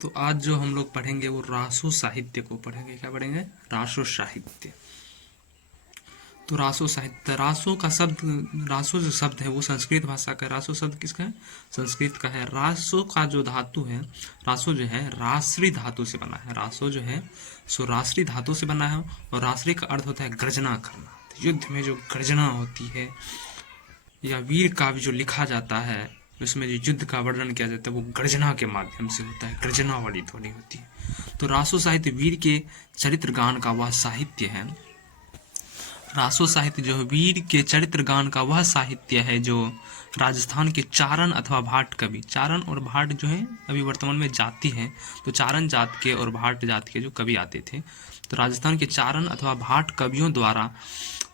तो आज जो हम लोग पढ़ेंगे वो रासो साहित्य को पढ़ेंगे। क्या पढ़ेंगे? रासो साहित्य। तो रासो साहित्य, रासो का शब्द, रासो जो शब्द है वो संस्कृत भाषा का है। रासो शब्द किसका है? संस्कृत का है। रासो का जो धातु है, रासो जो है राश्री धातु से बना है। रासो जो है सो राश्री धातु से बना है और राश्री का अर्थ होता है गर्जना करना। तो युद्ध में जो गर्जना होती है या वीर काव्य जो लिखा जाता है उसमें जो युद्ध का वर्णन किया जाता है वो गर्जना के माध्यम से होता है, गर्जना वाली ध्वनि होती है। तो रासो साहित्य वीर के चरित्र गान का वह साहित्य है। रासो साहित्य जो है वीर के चरित्र गान का वह साहित्य है जो राजस्थान के चारण अथवा भाट कवि, चारण और भाट जो है अभी वर्तमान में जाति है, तो चारण जात के और भाट जात के जो कवि आते थे, तो राजस्थान के चारण अथवा भाट कवियों द्वारा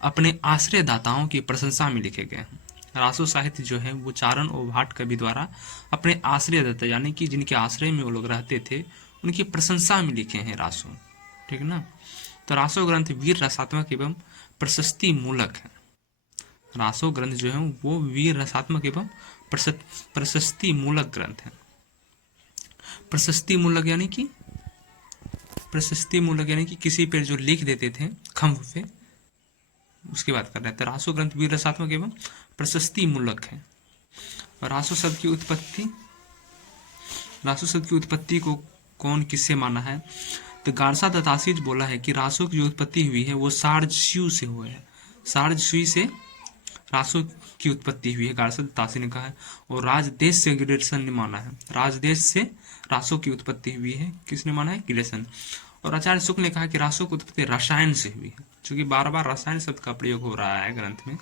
अपने आश्रयदाताओं की प्रशंसा में लिखे गए हैं। रासो साहित्य जो है वो चारण और भाट कवि द्वारा अपने आश्रयदाता यानी कि जिनके आश्रय में वो लोग रहते थे उनकी प्रशंसा में लिखे हैं रासो। ठीक है ना? तो रासो ग्रंथ वीर रसात्मक एवं प्रशस्ति मूलक है। रासो ग्रंथ जो है वो वीर रसात्मक एवं प्रशस्ति मूलक ग्रंथ है। प्रशस्ति मूलक यानी कि किसी पर जो लिख देते थे खम्भ पे, उसकी बात कर रहे हैं। तो रासो ग्रंथ वीर रसात्मक एवं प्रशस्ति मूलक है। और रासो शब्द की उत्पत्ति को कौन किससे माना है? तो गारसा दत्तासी बोला है कि रासो की जो उत्पत्ति हुई है वो सारजस्यु से हुआ है। सारजस्यु से रासो की उत्पत्ति हुई है, गारसा दत्तासी ने कहा है। और राजदेश से गिरिसन ने माना है, राजदेश से रासो की उत्पत्ति हुई है। किसने माना है? गिरिसन। और आचार्य शुक्ल ने कहा कि रासो की उत्पत्ति रसायन से हुई है। चूंकि बार बार रसायन शब्द का प्रयोग हो रहा है ग्रंथ में,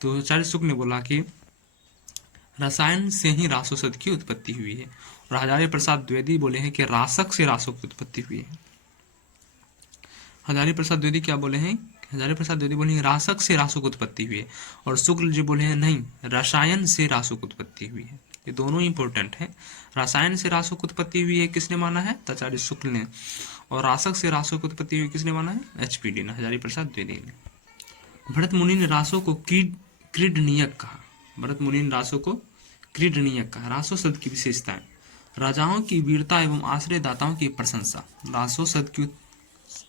तो आचार्य शुक्ल ने बोला कि रसायन से ही रासो शब्द की उत्पत्ति हुई है। और हजारी प्रसाद द्विवेदी बोले हैं कि रासक से रासो की उत्पत्ति हुई है। हजारी प्रसाद द्विवेदी क्या बोले हैं? हजारी प्रसाद द्विवेदी बोले हैं रासक से रासो की उत्पत्ति हुई है। और शुक्ल जी बोले हैं नहीं, रसायन से रासो की उत्पत्ति हुई है। ये दोनों इंपॉर्टेंट है। रसायन से रासो की उत्पत्ति हुई है किसने माना है? आचार्य शुक्ल ने। और रासक से रासो की उत्पत्ति हुई किसने माना है? एचपीडी ने, हजारी प्रसाद द्विवेदी ने। भरत मुनि ने रासो को क्रीडनीयक कहा। भरत मुनि ने रासो को क्रीडनीयक कहा। रासो शब्द की विशेषताएं, राजाओं की वीरता एवं आश्रयदाताओं की प्रशंसा। रासो शब्द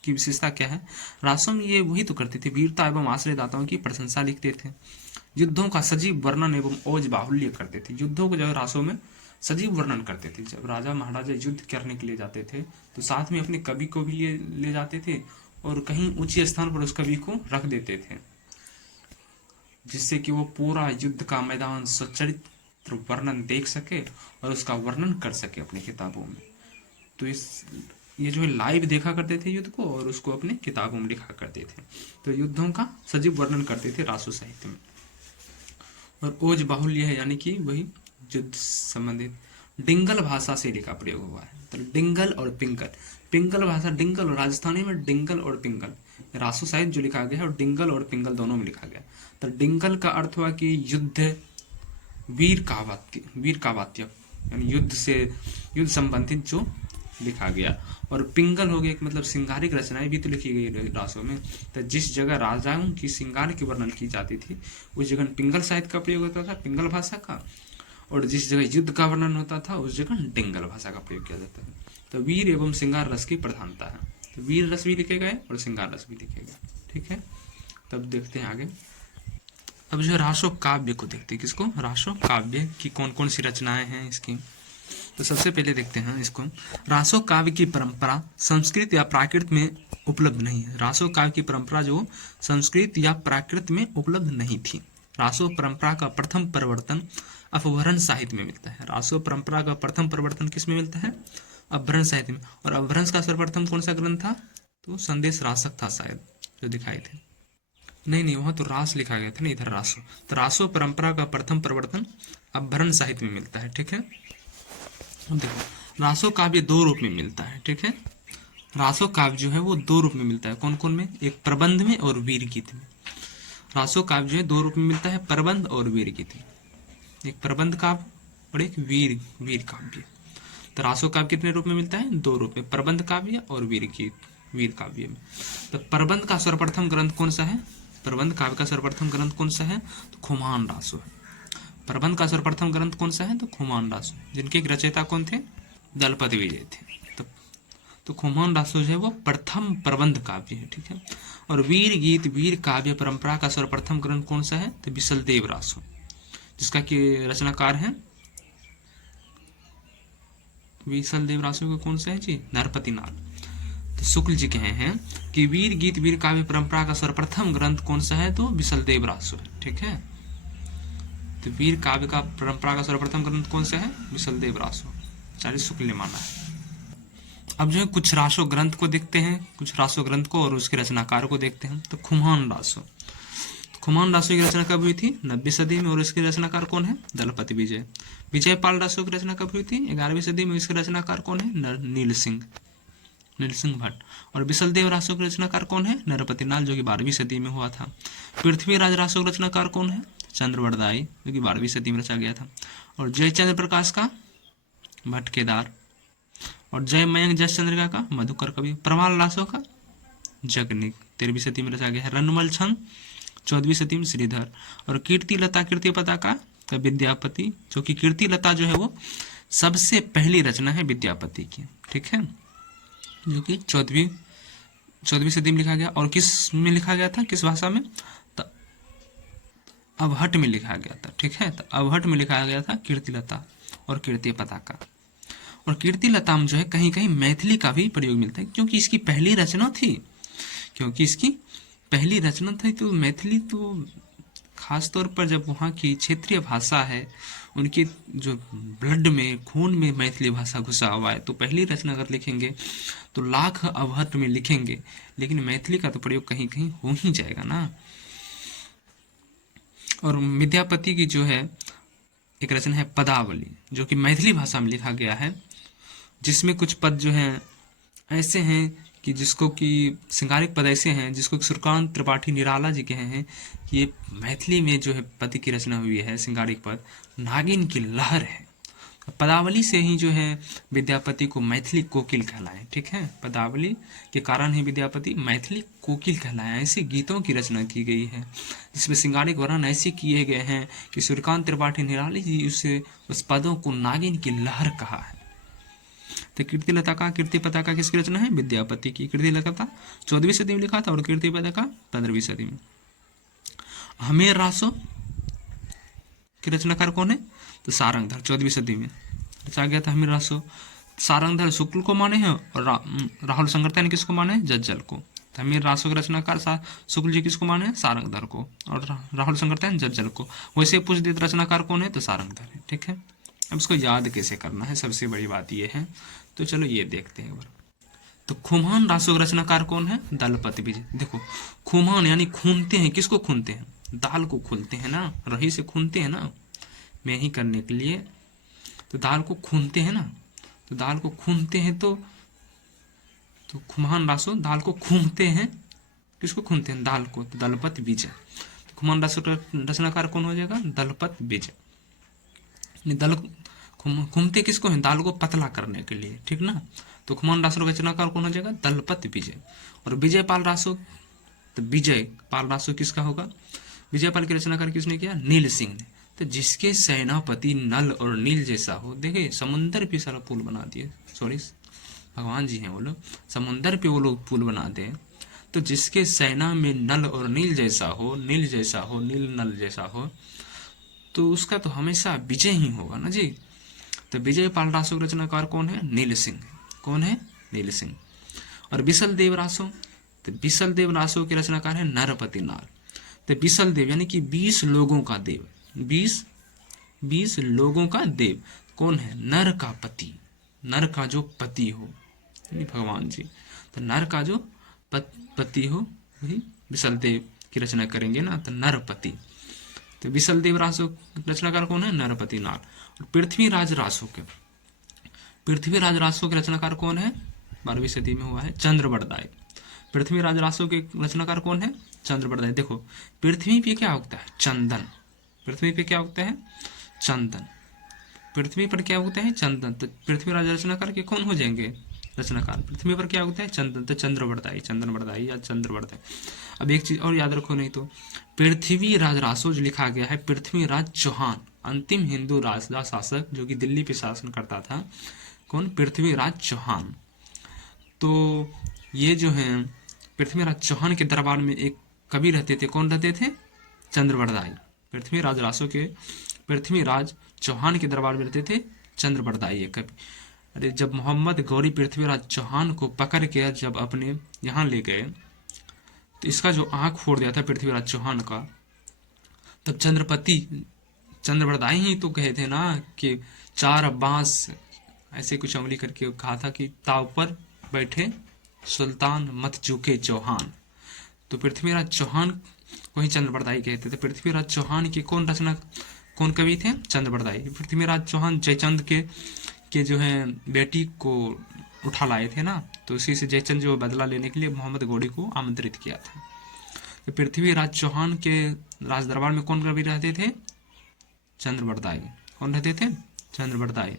की विशेषता क्या है? रासो में ये वही तो करते थे, वीरता एवं आश्रयदाताओं की प्रशंसा लिखते थे। युद्धों का सजीव वर्णन एवं ओज बाहुल्य करते थे। युद्धों को जो है रासो में सजीव वर्णन करते थे। जब राजा महाराजा युद्ध करने के लिए जाते थे तो साथ में अपने कवि को भी ले जाते थे और कहीं ऊंचे स्थान पर उस कवि को रख देते थे, जिससे कि वो पूरा युद्ध का मैदान सचरित्र वर्णन देख सके और उसका वर्णन कर सके अपनी किताबों में। तो ये जो है लाइव देखा करते थे युद्ध को और उसको अपने किताबों में लिखा करते थे। तो युद्धों का सजीव वर्णन करते थे रासो साहित्य में। और ओज बाहुल्य है यानी कि वही युद्ध संबंधित डिंगल भाषा से लिखा प्रयोग हुआ है। तो डिंगल और पिंगल, पिंगल भाषा, डिंगल और राजस्थानी में डिंगल और पिंगल, रासो साहित्य जो लिखा गया है और डिंगल और पिंगल दोनों में लिखा गया। तो डिंगल का अर्थ हुआ कि युद्ध वीर कावात्य यानी युद्ध संबंधित जो लिखा गया। और पिंगल हो गया मतलब सिंगारिक रचनाएं भी तो लिखी गई रासो में। तो जिस जगह राजाओं की श्रृंगार की वर्णन की जाती थी उस जगह पिंगल साहित्य का प्रयोग होता था, पिंगल भाषा का। और जिस जगह युद्ध का वर्णन होता था उस जगह डिंगल भाषा का प्रयोग किया जाता है। तो वीर एवं श्रृंगार रस की प्रधानता है। तो वीर रस भी लिखे गए और श्रृंगार रस भी लिखे गए। ठीक है, तब देखते हैं आगे। अब जो रासो काव्य को देखते हैं। किसको? रासो काव्य की कौन कौन सी रचनाएं हैं इसकी। तो सबसे पहले देखते हैं इसको। रासो काव्य की परंपरा संस्कृत या प्राकृत में उपलब्ध नहीं है। रासो काव्य की परंपरा जो संस्कृत या प्राकृत में उपलब्ध नहीं थी। रासो परंपरा का प्रथम परिवर्तन अपभ्रंश साहित्य में मिलता है। रासो परंपरा का प्रथम परिवर्तन किस में मिलता है? अपभ्रंश साहित्य में। और अपभ्रंश का सर्वप्रथम कौन सा ग्रंथ था? तो संदेश रासक था शायद, जो दिखाए थे। नहीं, वहां तो रास लिखा गया था ना, इधर रासो। तो रासो परंपरा का प्रथम परिवर्तन अपभ्रंश साहित्य में मिलता है। ठीक है, देखो रासो काव्य दो रूप में मिलता है। ठीक है, रासो काव्य जो है वो दो रूप में मिलता है। कौन कौन में? एक प्रबंध में और वीर गीत में। रासो काव्य जो है दो रूप में मिलता है, प्रबंध और वीर गीत में। एक प्रबंध काव्य और एक वीर काव्य। तो रासो काव्य कितने रूप में मिलता है? दो रूप में, प्रबंध काव्य और वीर काव्य में। तो प्रबंध का सर्वप्रथम ग्रंथ कौन सा है? प्रबंध काव्य का सर्वप्रथम ग्रंथ कौन सा है? तो खुमान रासो है। प्रबंध का सर्वप्रथम ग्रंथ कौन सा है? तो खुमान रासो, जिनके रचयिता कौन थे? दलपत विजय थे। तो खुमान रासो जो है वो प्रथम प्रबंध काव्य है, ठीक है। और वीर गीत वीर काव्य परंपरा का सर्वप्रथम ग्रंथ कौन सा है? तो विशलदेव रासो, जिसका कि रचनाकार है विशलदेव रासो का कौन सा है जी? नरपति नाल। तो शुक्ल जी कहे हैं कि वीर गीत वीर काव्य परंपरा का सर्वप्रथम ग्रंथ कौन सा है? तो विशलदेव रासो है, ठीक है। तो वीर काव्य का परंपरा का सर्वप्रथम ग्रंथ कौन सा है? विशलदेव रासो, चाहे शुक्ल ने माना है। अब जो है कुछ रासो ग्रंथ को देखते हैं, कुछ रासो ग्रंथ को और उसके रचनाकार को देखते हैं। तो खुमान रासो, खुमान रासो की रचना कब हुई थी? 90वीं सदी में, और इसके रचनाकार कौन है? दलपति विजय। विजयपाल रासो की रचना कब हुई थी? 11वीं सदी में, इसके रचनाकार कौन है? नील सिंह भट्ट। और विशलदेव रासो की रचनाकार कौन है? नरपति नाल, जो कि 12वीं सदी में हुआ था। पृथ्वीराज रासो का रचनाकार कौन है? चंद्रवरदाई, जो कि 12वीं सदी में रचा गया था। और जयचंद्र प्रकाश का भट्ट केदार। और जय मयंक जस चंद्रिका का मधुकर कवि। प्रवाल रासो का जगनिक, 13वीं सदी में रचा गया है। रनमल छंद 14वीं सदी में श्रीधर। और कीर्ति लता कीर्ति पताका का विद्यापति, जो कि कीर्ति लता जो है वो सबसे पहली रचना है विद्यापति की, ठीक है, जो कि 14वीं सदी में लिखा गया। और किस में लिखा गया था? किस भाषा में? तो अवहट में लिखा गया था, ठीक है। तो अवहट में लिखा गया था कीर्ति लता और कीर्ति पताका। और कीर्ति लता में जो है कहीं कहीं मैथिली का भी प्रयोग मिलता है, क्योंकि इसकी पहली रचना थी, तो मैथिली तो खास तौर पर जब वहाँ की क्षेत्रीय भाषा है, उनके जो ब्लड में खून में मैथिली भाषा घुसा हुआ है, तो पहली रचना अगर लिखेंगे तो लाख अवहट में लिखेंगे, लेकिन मैथिली का तो प्रयोग कहीं कहीं हो ही जाएगा ना। और विद्यापति की जो है एक रचना है पदावली, जो कि मैथिली भाषा में लिखा गया है, जिसमें कुछ पद जो हैं ऐसे हैं कि जिसको कि श्रृंगारिक पद ऐसे हैं जिसको सूर्यकांत त्रिपाठी निराला जी कहे हैं कि ये मैथिली में जो है पद की रचना हुई है, श्रृंगारिक पद नागिन की लहर है। पदावली से ही जो है विद्यापति को मैथिली कोकिल कहलाए, ठीक है। पदावली के कारण ही विद्यापति मैथिली कोकिल कहलाए। ऐसे गीतों की रचना की गई है जिसमें श्रृंगारिक वर्णन ऐसे किए गए हैं कि सूर्यकांत त्रिपाठी निराली जी उस पदों को नागिन की लहर कहा है। तो कीर्ति लता का कीर्ति पताका किसकी रचना है? विद्यापति की। कीर्ति लता 14वीं सदी में लिखा था और कीर्ति पताका 15वीं सदी में। हमेर रासो की रचनाकार कौन है? तो सारंगधर, 14वीं सदी में रचा गया था हमेर रासो। सारंगधर शुक्ल को माने हैं और राहुल संगरता ने किसको माने? जज्जल को। तो हमेर रासो के रचनाकार शुक्ल जी किसको माने? सारंगधर को। और राहुल संगरता ने जज्जल को। वैसे पुष्पित रचनाकार कौन है? तो सारंगधर है, ठीक है। अब इसको याद कैसे करना है, सबसे बड़ी बात यह है। तो चलो ये देखते हैं। तो खुमान रासो का रचनाकार कौन है? दलपति विजय। देखो खुमान यानी खूनते हैं, किसको खूनते हैं? दाल को खूनते हैं ना, रही से खूनते हैं ना, में ही करने के लिए तो दाल को खूनते हैं ना, तो दाल को खूनते हैं तो खुमान रासो दाल को खूनते हैं। किसको खूनते हैं? दाल को। तो दलपत विजय। तो खुमान रासो का रचनाकार कौन हो जाएगा? दलपत विजय। दल घूमते किसको है? दाल को पतला करने के लिए, ठीक ना। तो खुमान रासो का रचनाकार कौन हो जाएगा? दलपत विजय। और विजयपाल रासो, तो विजयपाल रासो किसका होगा? विजयपाल की रचनाकार किसने किया? नील सिंह ने। तो जिसके सेनापति नल और नील जैसा हो, देखे समुंदर पे सारा पुल बना दिए, सॉरी भगवान जी हैं वो लोग, समुंदर पे वो लोग पुल बना दे। तो जिसके सेना में नल और नील जैसा हो, नील नल जैसा हो, तो उसका तो हमेशा विजय ही होगा ना जी। तो विजयपाल रासो का रचनाकार कौन है? नील सिंह। कौन है? नील सिंह। और विशलदेव रासो, तो विशलदेव रासो के रचनाकार है नरपति नाल। तो विशलदेव यानी कि 20 लोगों का देव, 20 लोगों का देव कौन है? नर का पति, नर का जो पति हो भगवान जी। तो नर का जो पति हो वही विशलदेव की रचना करेंगे ना, तो नरपति। तो विशलदेव रासो रचनाकार कौन है? नरपति नाल। और पृथ्वीराज रासो के रचनाकार कौन है? 12वीं सदी में हुआ है चंद्रवरदाई। पृथ्वीराज रासो के रचनाकार कौन है? चंद्रवरदाई। देखो पृथ्वी पे क्या उगता है? चंदन। पृथ्वी पे क्या उगता है? चंदन। पृथ्वी पर क्या उगता है? चंदन। तो पृथ्वीराज रचनाकार के कौन हो जाएंगे? रचनाकार। पृथ्वी पर क्या उगता है? चंदन। तो चंद्रवरदाई या चंद्रवरदाई। अब एक चीज और याद रखो, नहीं तो पृथ्वीराज रासो जो लिखा गया है, पृथ्वीराज चौहान अंतिम हिंदू राजा शासक जो कि दिल्ली पे शासन करता था, कौन? पृथ्वीराज चौहान। तो ये जो है पृथ्वीराज चौहान के दरबार में एक कवि रहते थे, कौन रहते थे? चंद्रबरदाई। पृथ्वीराज चौहान के दरबार में रहते थे चंद्रबरदाई ये कवि। अरे जब मोहम्मद गौरी पृथ्वीराज चौहान को पकड़ के जब अपने यहाँ ले गए तो इसका जो आंख फोड़ दिया था पृथ्वीराज चौहान का, तब चंद्रबरदाई ही तो कहे थे ना कि 4 बांस ऐसे कुछ उंगली करके कहा था कि ताव पर बैठे सुल्तान मत चूके चौहान। तो पृथ्वीराज चौहान को ही चंद्रबरदाई कहते थे। पृथ्वीराज चौहान के कौन कवि थे? चंद्रबरदाई। पृथ्वीराज चौहान जयचंद के जो है बेटी को उठा लाए थे ना, तो उसी से जयचंद जो बदला लेने के लिए मोहम्मद गौरी को आमंत्रित किया था। तो पृथ्वीराज चौहान के राज दरबार में कौन कवि रहते थे? चंद्रबरदाई। कौन रहते थे? चंद्रबरदाई।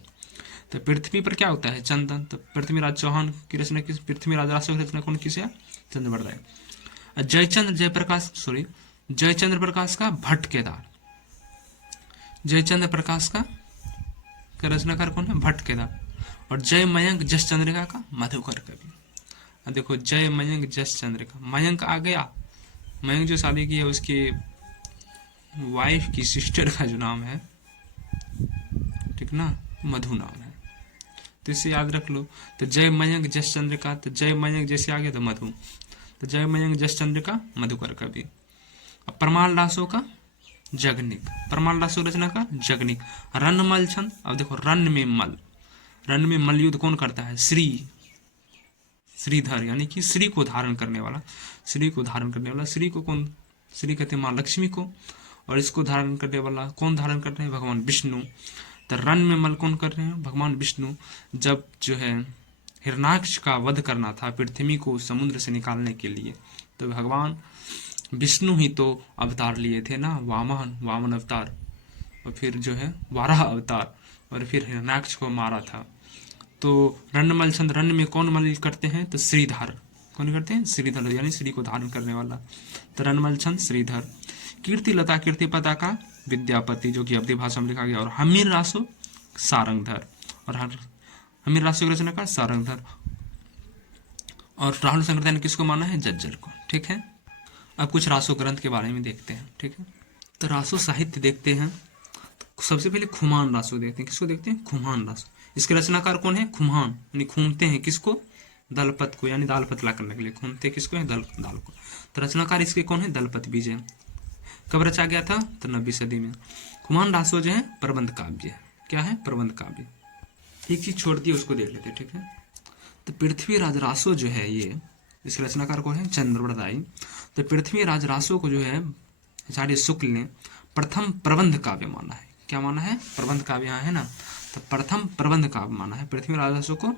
तो पृथ्वी पर क्या होता है? चंदन। तो पृथ्वीराज चौहान की रचना किस? पृथ्वीराज रासो की रचना कौन किस है? चंद्रबरदाई। जयचंद्र प्रकाश का भट्ट केदार। जयचंद्र प्रकाश का रचनाकार कौन है? भट्ट केदार। और जय मयंक जस चंद्रिका का मधुकर कवि। अब देखो जय मयंक जस चंद्रिका, मयंक आ गया। मयंक जो शादी की है उसके वाइफ की सिस्टर का जो नाम है, ठीक ना, मधु नाम है, तो इसे याद रख लो। तो जय मयंक जस चंद्रिका, तो जय मयंक जैसे आ गया तो मधु, तो जय मयंक जस चंद्रिका मधुकर कवि। अब परमाल दासों का जगनिक। परमाल दासों रचना का जगनिक। रन्नमल छंद। अब देखो रन्न में मल युद्ध कौन करता है? श्रीधर, यानी कि श्री को धारण करने वाला। श्री को कौन? श्री कहते हैं माँ लक्ष्मी को, और इसको धारण करने वाला कौन धारण कर रहे हैं? भगवान विष्णु। तो रन में मल कौन कर रहे हैं? भगवान विष्णु। जब जो है हिरणाक्ष का वध करना था पृथ्वी को समुद्र से निकालने के लिए, तो भगवान विष्णु ही तो अवतार लिए थे ना, वामन अवतार, और फिर जो है वाराह अवतार, और फिर हिरणाक्ष को मारा था। तो रन्नमल छंद, रन्न में कौन मल करते हैं? तो श्रीधर। कौन करते हैं? श्रीधर, यानी श्री को धारण करने वाला। तो रन्नमल छंद श्रीधर। कीर्ति लता कीर्ति पता का विद्यापति, जो कि अवधी भाषा में लिखा गया। और हमीर रासो सारंगधर, और हमीर रासो की रचना का सारंगधर। और राहुल शंकरदयाल ने किसको माना है? जज्जर को। ठीक है, अब कुछ रासो ग्रंथ के बारे में देखते हैं। ठीक है, तो रासो साहित्य देखते हैं। सबसे पहले खुमान रासो देखते हैं। किसको देखते हैं? खुमान रासो। इसके रचनाकार कौन है? खुमान, यानी घूमते हैं किसको? दलपत को, यानी दाल पतला करने के लिए घूमते किसको है? दाल को। तो रचनाकार इसके कौन है? दलपत विजय। कब रचा गया था? तो 9वीं सदी में। खुमान रासो जो है प्रबंध काव्य है। क्या है? प्रबंध काव्य। एक चीज छोड़ दी उसको देख लेते। ठीक है, तो पृथ्वीराज रासो जो है ये, इसके रचनाकार कौन है? चंद्रबरदाई। तो पृथ्वीराज रासो को जो है आचार्य शुक्ल ने प्रथम प्रबंध काव्य माना है। क्या माना है? प्रबंध काव्य यहाँ है ना, तो प्रथम प्रबंध काव्य माना है। पृथ्वीराज रासो को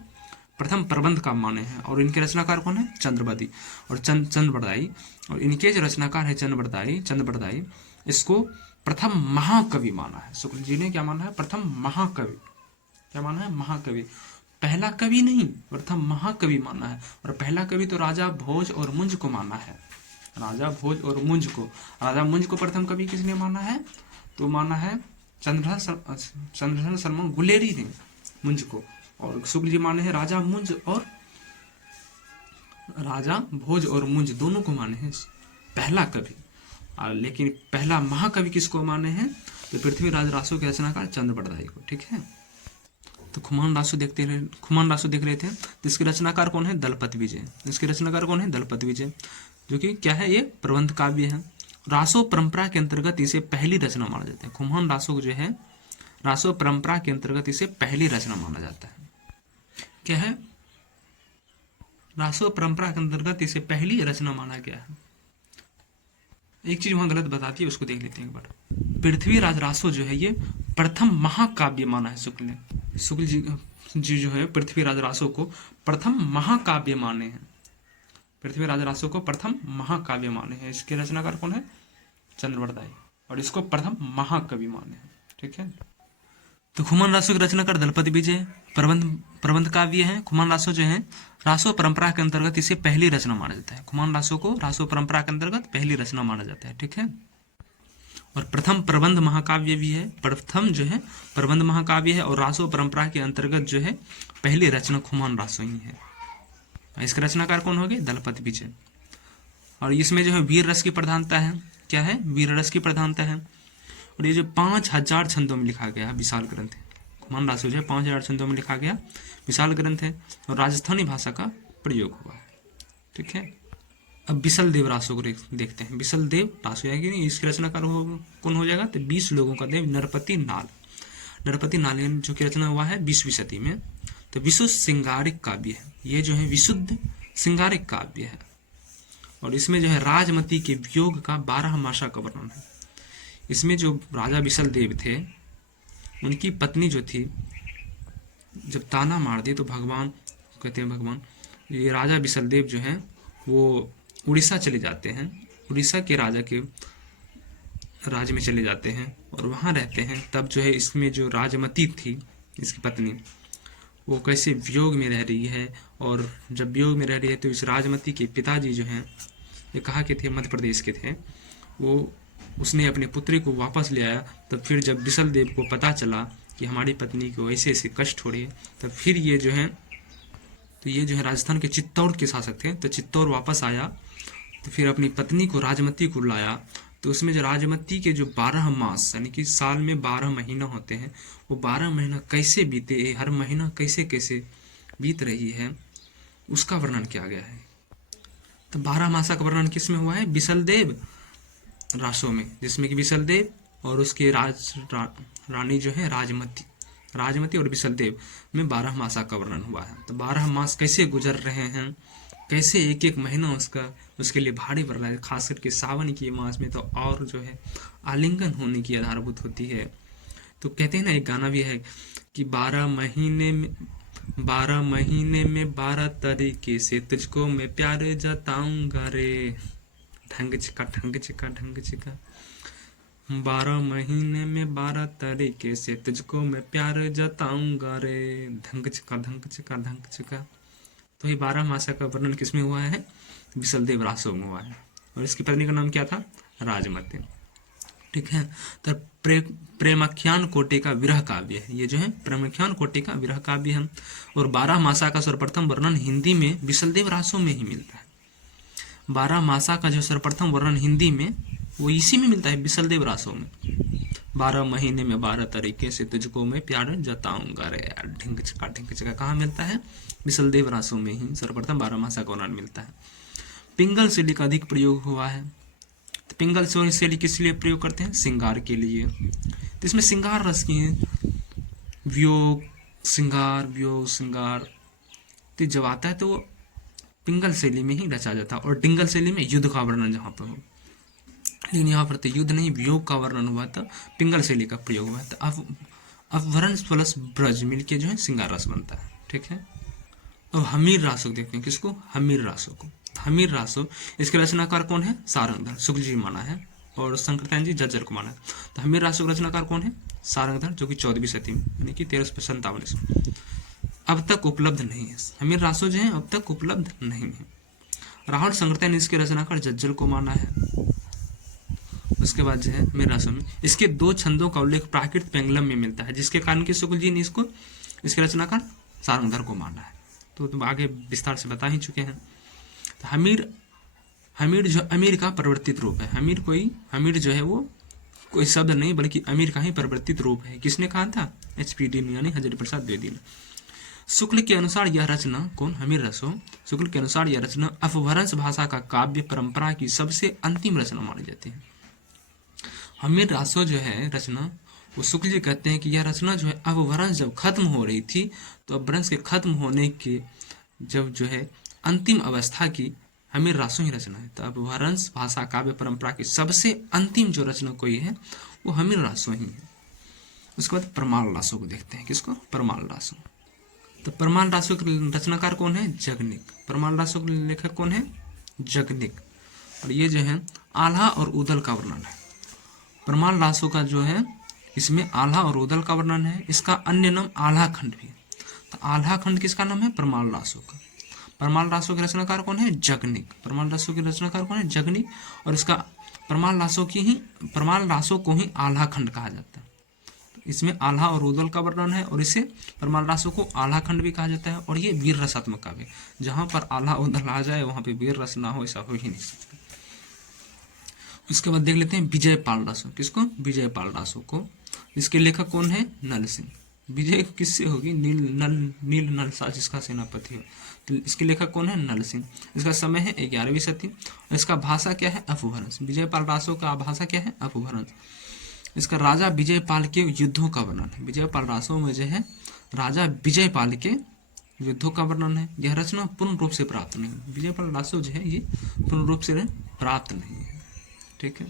प्रथम प्रबंध काव्य माने हैं। और इनके रचनाकार कौन है? चंद्रबदी और चंद्रबरदाई। और इनके जो रचनाकार है चंद्रबरदाई, इसको प्रथम महाकवि माना है। शुक्ल जी ने क्या माना है? प्रथम महाकवि। क्या माना है? महाकवि। पहला कवि नहीं, प्रथम महाकवि माना है। और पहला कवि तो राजा भोज और मुंज को माना है। राजा मुंज को प्रथम कवि किसने माना है? तो माना है चंद्रधर शर्मा गुलेरी ने मुंज को। और शुक्ल जी माने हैं राजा भोज और मुंज दोनों को माने हैं पहला कवि। लेकिन पहला महाकवि किसको माने हैं? तो पृथ्वीराज रासो के रचनाकार चंद्रबरदाई को। ठीक है, तो खुमान रासो देख रहे थे। तो इसके रचनाकार कौन है? दलपत विजय। जो कि क्या है? ये प्रबंध काव्य है। रासो परंपरा के अंतर्गत इसे पहली रचना माना जाता है। खुमान रासो जो है रासो परंपरा के अंतर्गत इसे पहली रचना माना जाता है। क्या है? रासो परंपरा के अंतर्गत इसे पहली रचना माना गया है। एक चीज वहां गलत बताती है, उसको देख लेते हैं एक बार। पृथ्वीराज रासो जो है ये प्रथम महाकाव्य माना है शुक्ल जी जो है पृथ्वीराज रासो को प्रथम महाकाव्य माने हैं। इसके रचनाकार कौन है? चंद्रबरदाई। और इसको प्रथम महाकवि माने हैं। ठीक है, तो खुमान रासो की रचनाकार दलपत विजय प्रबंध काव्य है। खुमान रासो जो है रासो परंपरा के अंतर्गत इसे पहली रचना माना जाता है। खुमान रासो को रासो परंपरा के अंतर्गत पहली रचना माना जाता है। ठीक है, और प्रथम प्रबंध महाकाव्य भी है, प्रथम जो है प्रबंध महाकाव्य है, और रासो परंपरा के अंतर्गत जो है पहली रचना खुमान रासो ही है। इसके रचनाकार कौन हो गए? दलपति विजय। और इसमें जो है वीर रस की प्रधानता है। क्या है? वीर रस की प्रधानता है। और ये जो 5000 छंदों में लिखा गया विशाल ग्रंथ है, खुमान रासो जो है 5000 छंदों में लिखा गया विशाल ग्रंथ है, और राजस्थानी भाषा का प्रयोग हुआ है। ठीक है, अब बिसल देव रासो को देखते हैं। बिसल देव रासो है कि नहीं, इसकी रचनाकार कौन हो जाएगा? तो 20 लोगों का देव नरपति नाल। नरपति नाल जो की रचना हुआ है 20वीं सदी में। तो विशुद्ध सिंगारिक काव्य है, ये जो है विशुद्ध सिंगारिक काव्य है। और इसमें जो है राजमती के वियोग का 12 मासा का वर्णन है। इसमें जो राजा बिसल देव थे, उनकी पत्नी जो थी, जब ताना मार दी तो भगवान कहते हैं, भगवान ये राजा बिसल देव जो है वो उड़ीसा चले जाते हैं, उड़ीसा के राजा के राज्य में चले जाते हैं और वहाँ रहते हैं। तब जो है इसमें जो राजमती थी, इसकी पत्नी, वो कैसे वियोग में रह रही है। और जब वियोग में रह रही है तो इस राजमती के पिताजी जो हैं, ये कहाँ के थे? मध्य प्रदेश के थे। वो उसने अपने पुत्री को वापस ले आया। तब फिर जब बिसल देव को पता चला कि हमारी पत्नी को ऐसे ऐसे कष्ट हो रही है, तब फिर ये जो है राजस्थान के चित्तौड़ के शासक थे, तो चित्तौड़ वापस आया। तो फिर अपनी पत्नी को राजमती को लाया। तो उसमें जो राजमती के जो 12 मास यानी कि साल में 12 महीना होते हैं, वो 12 महीना कैसे बीते, हर महीना कैसे कैसे बीत रही है, उसका वर्णन किया गया है। तो 12 मासा का वर्णन किस में हुआ है? बिसलदेव रासो में, जिसमें कि बिसलदेव और उसके रानी जो है राजमती और बिसलदेव में 12 मासा का वर्णन हुआ है। तो 12 मास कैसे गुजर रहे हैं, कैसे एक एक महीना उसके लिए भारी पड़ रहा है। खास करके सावन के मास में तो और जो है आलिंगन होने की आधारभूत होती है। तो कहते हैं ना, एक गाना भी है कि 12 महीने में 12 तरीके से तुझको मैं प्यार जताऊंगा रे, ढंग चिका ढंग चिका ढंग चिका। 12 महीने में 12 तरीके से तुझको मैं प्यार जताऊंगा रे, ढंग चिका ढंग चिका ढंग चिका। तो ये 12 मासा का वर्णन किसमें हुआ है? बिसलदेव रासो में हुआ है। और इसकी पत्नी का नाम क्या था? राजमती। ठीक है, तो प्रेमाख्यान कोटि का विरह काव्य है। ये जो है प्रेमाख्यान कोटि का विरह काव्य है। और 12 मासा का सर्वप्रथम वर्णन हिंदी में बिसलदेव रासो में ही मिलता है। 12 मासा का जो सर्वप्रथम वर्णन हिंदी में, वो इसी में मिलता है, बिसलदेव रासो में। 12 महीने में 12 तरीके से तुझको मैं प्यार जताऊंगा रे, ढिंग चिका कहाँ मिलता है? बिसलदेव रासो में ही सर्वप्रथम 12 मासा का वर्णन मिलता है। पिंगल शैली का अधिक प्रयोग हुआ है। तो पिंगल शैली किस लिए प्रयोग करते हैं? श्रृंगार के लिए। तो इसमें श्रृंगार रस की है, वियोग श्रृंगार। तो जब आता है तो वो पिंगल शैली में ही रचा जाता है। और डिंगल शैली में युद्ध का वर्णन जहाँ पर हो, लेकिन यहाँ पर तो युद्ध नहीं, वियोग का वर्णन हुआ था, पिंगल शैली का प्रयोग हुआ था। अब अपभ्रंश प्लस ब्रज मिलके जो है श्रृंगार रस बनता है। ठीक है, अब हमीर रासो देखते हैं। किसको? हमीर रासो को। हमीर रासो, इसके रचनाकार कौन है? सारंगधर, शुक्ल जी माना है, और शंकरतायन जी जज्जर को माना है। तो हमीर रासो का रचनाकार कौन है? सारंगधर, जो कि 14वीं सदी में यानी कि 1357 ईस्वी। अब तक उपलब्ध नहीं है। हमीर रासो जो है अब तक उपलब्ध नहीं है। राहुल शंकरतायन इसके रचनाकार जज्जर को माना है। उसके बाद जो है हमीर रासो में इसके 2 छंदों का उल्लेख प्राकृत पेंगलम में मिलता है, जिसके कारण कि शुक्ल जी ने इसके रचनाकार सारंगधर को माना है। तो आगे विस्तार से बता ही चुके हैं। तो हमीर जो अमीर का परिवर्तित रूप है। हमीर जो है वो कोई शब्द नहीं बल्कि अमीर का ही परिवर्तित रूप है। किसने कहा था? HP ने, यानी हजारी प्रसाद द्विवेदी ने। शुक्ल के अनुसार यह रचना, कौन? हमीर रासो। शुक्ल के अनुसार यह रचना अपभ्रंश भाषा का काव्य परंपरा की सबसे अंतिम रचना मानी जाती है। हमीर रासो जो है रचना, वो शुक्ल जी कहते हैं कि यह रचना जो है अपभ्रंश जब खत्म हो रही थी, तो अपभ्रंश के खत्म होने के जब जो है अंतिम अवस्था की हमीर रासो ही रचना है। तो अपभ्रंश भाषा काव्य परंपरा की सबसे अंतिम जो रचना कोई है वो हमीर रासो ही है। उसके बाद परमाल रासो को देखते हैं। किसको? परमाल रासो। तो परमाल रासो के रचनाकार कौन है? जगनिक। परमाल रासो के लेखक कौन है? जगनिक। और ये जो है आल्हा और उदल का वर्णन है। परमाल रासो का जो है इसमें आल्हा और उदल का वर्णन है। इसका अन्य नाम आल्हा खंड भी है। तो आल्हा खंड किसका नाम है? परमाल रासो का। परमाल रासो के रचनाकार कौन है? जगनिक। परमाल रासो के रचनाकार कौन है? जगनिक। और इसका परमाल रासों को ही आल्हा खंड कहा जाता है। इसमें आल्हा और रुदल का वर्णन है और इसे परमाल रासों को आल्हा खंड भी कहा जाता है। और ये वीर रसात्मक काव्य, जहां पर आल्हा उदल आ जाए वहां पे वीर रस ना हो, ऐसा हो ही नहीं सकता। उसके बाद देख लेते हैं विजय पाल रासो। किसको? विजय पाल रासो को। इसके लेखक कौन है? नल सिंह। विजय किससे होगी? नील नल सा जिसका सेनापति हो। तो इसके लेखक कौन है? नल सिंह। इसका समय है 11वीं सदी। इसका भाषा क्या है? अपभ्रंश। विजय पाल रासो का भाषा क्या है? अपभ्रंश। इसका राजा विजय पाल के युद्धों का वर्णन है। विजय पाल रासो में जो है राजा विजय पाल के युद्धों का वर्णन है। यह रचना पूर्ण रूप से प्राप्त नहीं। विजय पाल रासो जो है ये पूर्ण रूप से प्राप्त नहीं है। ठीक है,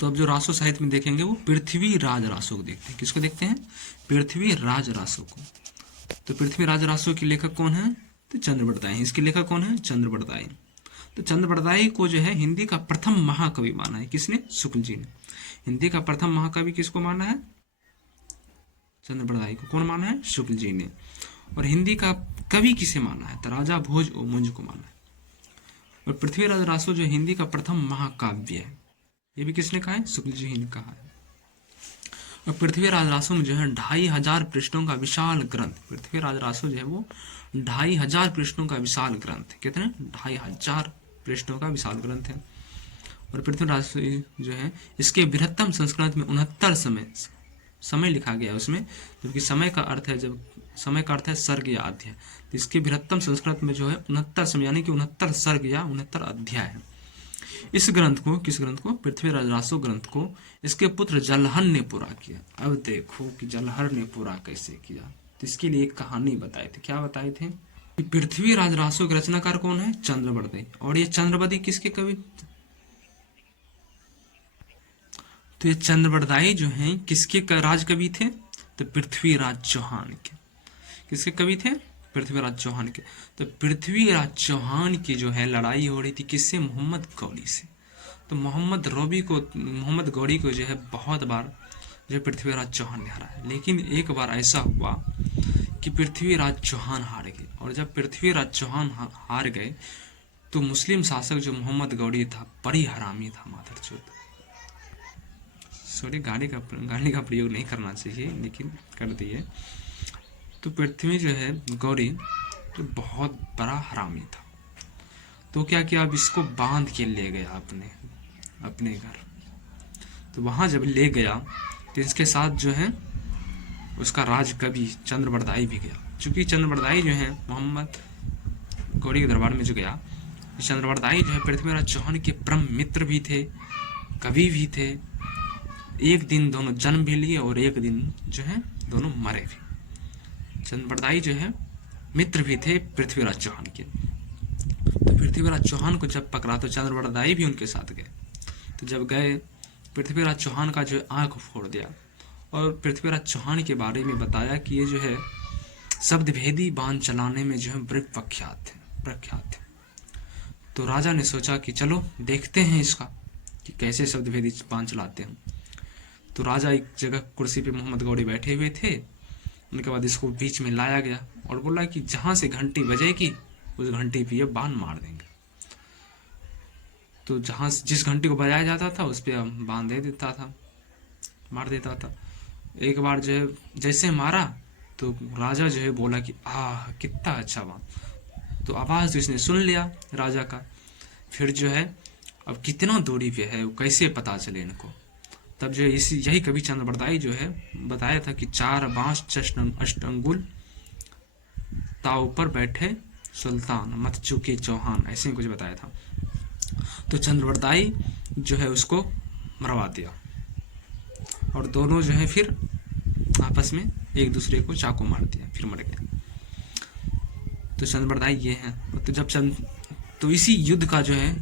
तो अब जो रासो साहित्य में देखेंगे वो पृथ्वी राज रासो को देखते हैं। किसको देखते हैं? पृथ्वी राज रासो को। तो पृथ्वी राज रासो के लेखक कौन है? तो चंद्रबरदाई। इसके लेखक कौन है? चंद्रबरदाई। तो चंद्रबरदाई को जो है हिंदी का प्रथम महाकवि माना है। किसने? शुक्ल जी ने। हिंदी का प्रथम महाकवि किसको माना है? चंद्रबरदाई को। कौन माना है? शुक्ल जी ने। और हिंदी का कवि किसे माना है? तो राजा भोज और मुंज को माना है। और पृथ्वी राज रासो जो हिंदी का प्रथम महाकाव्य है, ये भी किसने कहा है? शुक्ल जी ने कहा है। और पृथ्वी राज रासो में जो है 2500 पृष्ठों का विशाल ग्रंथ। पृथ्वी राज रासो जो है वो 2500 पृष्ठों का विशाल ग्रंथ है। कितने? 2500 पृष्ठों का विशाल ग्रंथ है। और पृथ्वी राज जो है इसके बृहत्तम संस्करण में 69 समय लिखा गया है उसमें, क्योंकि समय का अर्थ है सर्ग या अध्याय। तो इसके बृहत्तम संस्करण में जो है 69 समय यानी कि 69 सर्ग या 69 अध्याय है। इस ग्रंथ को, किस ग्रंथ को? पृथ्वी राज रासो ग्रंथ को इसके पुत्र जलहर ने पूरा किया। अब देखो कि जलहर ने पूरा कैसे किया। तो इसके लिए एक कहानी बताए थे। क्या बताए थे? पृथ्वी राज रासो के रचनाकार कौन है? चंद्रबरदाई। और ये चंद्रबरदाई किसके कवि? तो ये चंद्रबरदाई जो हैं किसके राज कवि थे? तो पृथ्वीराज चौहान के। किसके कवि थे? पृथ्वीराज चौहान के। तो पृथ्वीराज चौहान की जो है लड़ाई हो रही थी किससे? मोहम्मद गौरी से। तो मोहम्मद गौरी को जो है बहुत बार जो पृथ्वीराज चौहान ने हराया, लेकिन एक बार ऐसा हुआ कि पृथ्वीराज चौहान हार गए। और जब पृथ्वीराज चौहान हार गए तो मुस्लिम शासक जो मोहम्मद गौरी था बड़ी हरामी था, मादरचोद। सॉरी, गाली का प्रयोग नहीं करना चाहिए, लेकिन कर दिए। तो पृथ्वी जो है गौरी तो बहुत बड़ा हरामी था। तो क्या किया? अब इसको बांध के ले गया अपने घर। तो वहां जब ले गया तो इसके साथ जो है उसका राज कवि चंद्रबरदाई भी गया। चूंकि चंद्रबरदाई जो है मोहम्मद गौरी के दरबार में जो गया, चंद्रबरदाई जो है पृथ्वीराज चौहान के परम मित्र भी थे, कवि भी थे। एक दिन दोनों जन्म भी लिए और एक दिन जो है दोनों मरे भी। चंद्रबरदाई जो है मित्र भी थे पृथ्वीराज चौहान के। तो पृथ्वीराज चौहान को जब पकड़ा तो चंद्रबरदाई भी उनके साथ गए। तो जब गए पृथ्वीराज चौहान का जो आंख फोड़ दिया और पृथ्वीराज चौहान के बारे में बताया कि ये जो है शब्दभेदी बाण चलाने में जो है बड़े प्रख्यात थे। तो राजा ने सोचा कि चलो देखते हैं इसका कि कैसे शब्दभेदी बाण चलाते हैं। तो राजा एक जगह कुर्सी पे मोहम्मद गौरी बैठे हुए थे। उनके बाद इसको बीच में लाया गया और बोला कि जहां से घंटी बजेगी उस घंटी पे ये बाण मार देंगे। तो जहां जिस घंटी को बजाया जाता था उस पर बाण दे देता था, मार देता था। एक बार जो है जैसे मारा तो राजा जो है बोला कि आह कितना अच्छा बाण। तो आवाज तो इसने सुन लिया राजा का। फिर जो है अब कितना दूरी पे है कैसे पता चले इनको। तब जो यही कवि चंद्रबरदाई जो है बताया था कि 4 बांस चष्ण अष्टंगुल ताव पर बैठे सुल्तान मत चुके चौहान, ऐसे ही कुछ बताया था। तो चंद्रबरदाई जो है उसको मरवा दिया और दोनों जो है फिर आपस में एक दूसरे को चाकू मार दिया, फिर मर गए। तो चंद्रबरदाई ये है। तो इसी युद्ध का जो है